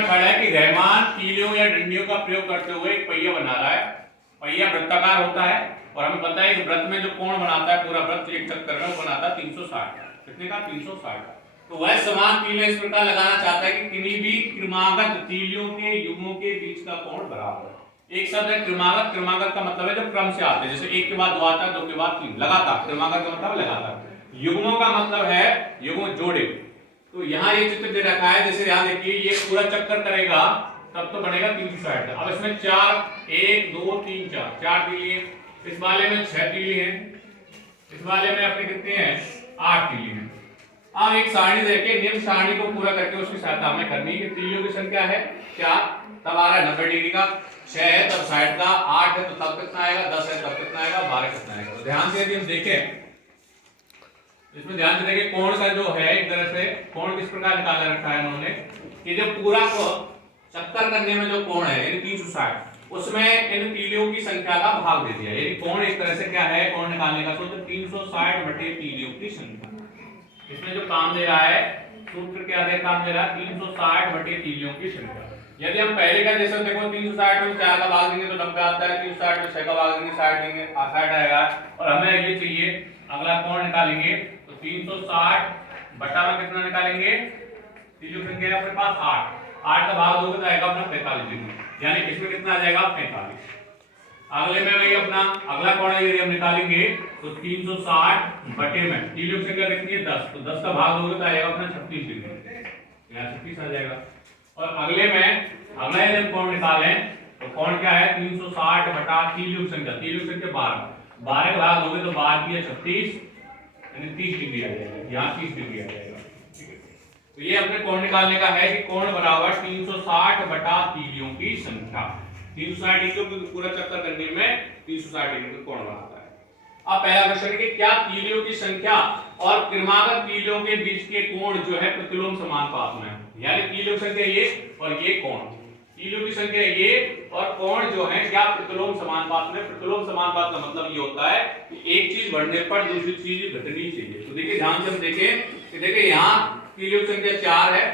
खड़ा है कि रहमान तीलियों या डंडियों का प्रयोग करते हुए एक पहिया बना रहा है। पहिया वृत्ताकार होता है और हमें पता है कि वृत्त में जो कोण बनाता है पूरा वृत्त एक चक्कर में वो बनाता है 360। कितने का? 360। तो वह समान तीलियां इस प्रकार लगाना चाहता है कि किन्हीं भी क्रमागत तीलियों के युग्मों के बीच का कोण बराबर है। एक शब्द है क्रमागत। क्रमागत का मतलब है जो क्रम से आते हैं, जैसे एक के बाद दो आता है, दो के बाद तीन, लगातार। क्रमागत का मतलब लगातार। युग्मों का मतलब है युग्म जोड़े। तो यहाँ ये चित्र दे रखा है, जैसे यहाँ देखिए ये पूरा चक्कर करेगा तब तो बनेगा 360 का। अब इसमें 4 1 2 3 4 तीली है। इस वाले में 6 तीली है। इस वाले में अपने कितने हैं? 8 तीली है। अब एक सारणी देके निम्न सारणी को पूरा करके उसकी सहायता हमें करनी है कि तीलियों की संख्या है 4, तब आ रहा है 90 डिग्री का, 6 है तब 60 का, 8 है तो तब कितना आएगा, 10 है तब कितना आएगा, 12 कितना आएगा। तो ध्यान से यदि हम देखें इसमें ध्यान से देखिए कोण का जो है एक तरह से कोण किस प्रकार निकाला रखा है उन्होंने कि जो पूरा को चक्कर करने में जो कोण है यानी 360 उसमें इन तीलियों की संख्या का भाग दे दिया। यानी कोण एक तरह से क्या है, कोण निकालने का सूत्र 360 बटे तीलियों की संख्या। इसमें जो काम दे रहा है सूत्र क्या दे काम दे रहा है 360 बटे तीलियों की संख्या। यदि हम पहले का जैसे देखो 360 में 4 का भाग देंगे तो 90 आता है, 360 में 6 का भाग देंगे 60 देंगे 60 आएगा। और हमें ये चाहिए अगला कोण निकालेंगे तो 360 बटा में कितना निकालेंगे, तीलियों की संख्या अपने पास 8 का भाग दोगे तो आएगा अपना 45 डिग्री, यानी इसमें कितना आ जाएगा 45। अगले में वही अपना अगला कोण यदि हम निकालेंगे तो 360 बटे में तीलियों की संख्या कितनी है 10, तो 10 का भाग दोगे तो आएगा अपना 36 डिग्री, यहाँ 36 आ जाएगा। और अगले में अगला यदि हम कोण निकालें तो कोण क्या है 360 बटा तीलियों की संख्या 12, 12 का भाग दोगे तो 12 की 36 यानी 30 डिग्री आ जाएगा, यहाँ 30 डिग्री आ जाएगा। तो ये अपने कोण निकालने का है कि कोण बराबर 360 बटा तीलियों की संख्या। 360 डिग्री को पूरा चक्कर करने में 360 डिग्री का कोण बनाता है। अब पहला क्वेश्चन है कि क्या तीलियों की संख्या और क्रमागत तीलियों के बीच के कोण जो है प्रतिलोम समानुपात में है, यानी तीलियों की संख्या ये और ये कोण, तीलियों की संख्या ये और कोण जो है क्या प्रतिलोम समानुपात में। प्रतिलोम समानुपात का मतलब ये होता है कि एक चीज बढ़ने पर दूसरी चीज घटनी चाहिए। तो देखिए ध्यान से हम देखें कि देखिए यहाँ तीलियों की संख्या 4 है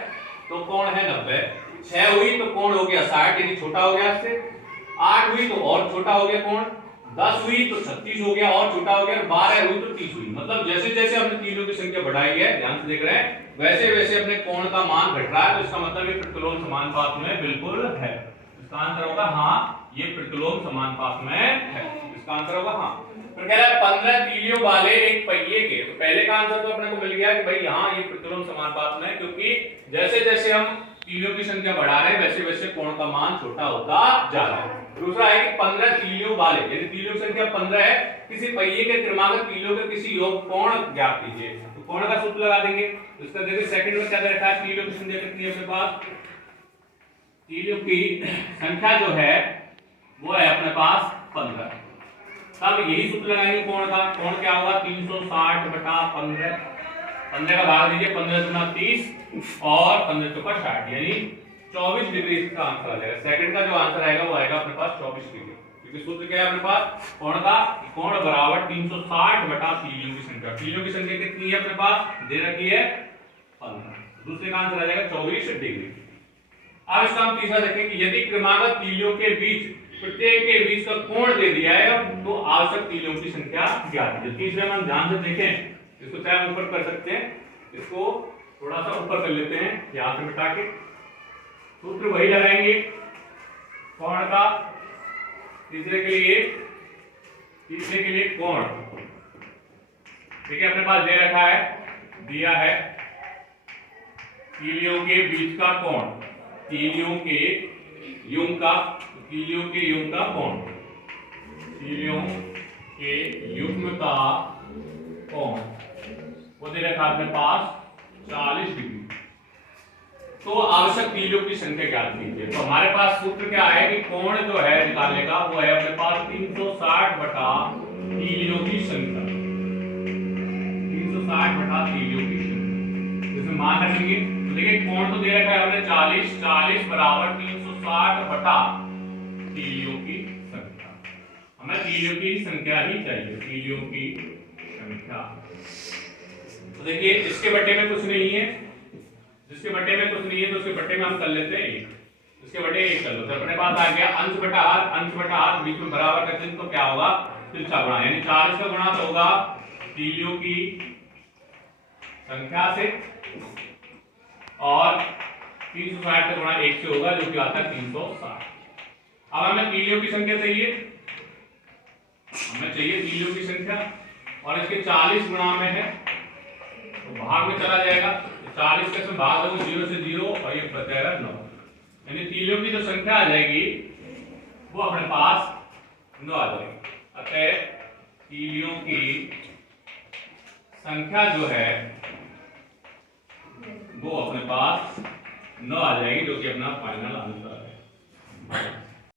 तो कोण है 90, 6 हुई तो कोण हो गया 60 यानी छोटा हो गया इससे, 8 हुई तो और छोटा हो गया कोण, 10 हुई तो 36 हो गया और छोटा हो गया, 12 हुई तो 30 हुई। मतलब जैसे जैसे हमने तीलियों की संख्या बढ़ाई है, ध्यान से देख रहे हैं, वैसे वैसे अपने कोण का मान घट रहा है। तो इसका मतलब ये प्रतिलोम समानुपात में बिल्कुल है। इसका आंसर होगा हाँ, ये प्रतिलोम समानुपात में है। इसका आंसर होगा हाँ। तो कह रहा है 15 तीलियों वाले एक पहिए के, तो पहले का आंसर तो अपने को मिल गया कि भाई यहाँ ये प्रतिलोम समानुपात में, क्योंकि जैसे जैसे हम तीलियों की संख्या बढ़ा रहे हैं वैसे वैसे कोण का मान छोटा होता जा रहा है। दूसरा है कि 15 तीलियों वाले, यदि तीलियों की संख्या 15 है, किसी पहिए के क्रमागत तीलियों के किसी योग कोण ज्ञात कीजिए। तो कोण का सूत्र लगा देंगे। इसका देखिए सेकंड में क्या दे रखा है, तीलियों की संख्या कितनी है अपने पास, तीलियों की संख्या जो है वो है अपने पास 15। तब यही सूत्र लगाएंगे कोण का। कोण क्या होगा 360 बटा 15, 15 का भाग दीजिए, 15 गुना 30 और 15 चौका 60 यानी 24 डिग्री इसका आंसर आ जाएगा। सेकंड का जो आंसर आएगा वो आएगा अपने पास 24 डिग्री, क्योंकि सूत्र क्या है अपने पास कोण का, कोण बराबर 360 बटा तीलियों की संख्या। तीलियों की संख्या कितनी है अपने पास दे रखी है 15, दूसरे का आंसर आ जाएगा 24 डिग्री। अब इसका हम तीसरा देखें कि यदि क्रमागत तीलियों के बीच प्रत्येक के बीच का कोण दे दिया है तो आवश्यक तीलियों की संख्या ज्ञात कीजिए। तीसरे में हम ध्यान से देखें, इसको चाहे हम ऊपर कर सकते हैं, इसको थोड़ा सा ऊपर कर लेते हैं यहां से मिटा के, सूत्र वही लगाएंगे कोण का। तीसरे के लिए कोण ठीक है अपने पास दे रखा है, दिया है तीलियों के बीच का कोण, तीलियों के युग्म का कोण, तीलियों के युग्म का कोण वो दे रखा अपने पास 40 डिग्री। तो आवश्यक तीलियों की संख्या ज्ञात कीजिए। तो हमारे पास सूत्र क्या है कि कोण जो है निकालने का वो है अपने पास 360 बटा तीलियों की संख्या, 360 बटा तीलियों की संख्या। इसमें मान रखेंगे तो देखिए कोण तो दे रखा है हमने 40 बराबर 360 बटा तीलियों की संख्या। हमें तीलियों की संख्या ही चाहिए, तीलियों की संख्या। तो देखिए इसके बटे में कुछ नहीं है, जिसके बटे में कुछ नहीं है तो उसके बटे में हम कर लेते हैं 1, इसके बटे 1 कर लो तो अपने पास आ गया अंश बटा हार बीच में बराबर का चिन्ह, तो क्या होगा तिरछा गुणा, यानी 40 का गुणा तो होगा तीलियों की संख्या से और 360 का गुणा 1 से होगा जो कि आता है 360। अब हमें तीलियों की संख्या चाहिए, हमें चाहिए तीलियों की संख्या और इसके 40 गुणा में है तो भाग में चला जाएगा, 40 का भाग दो 0 से 0 और ये बचेगा 9, यानी तीलियों की जो संख्या आ जाएगी वो अपने पास 9 आ जाएगी। अतः तीलियों की संख्या जो है वो अपने पास 9 आ जाएगी जो कि अपना फाइनल आंसर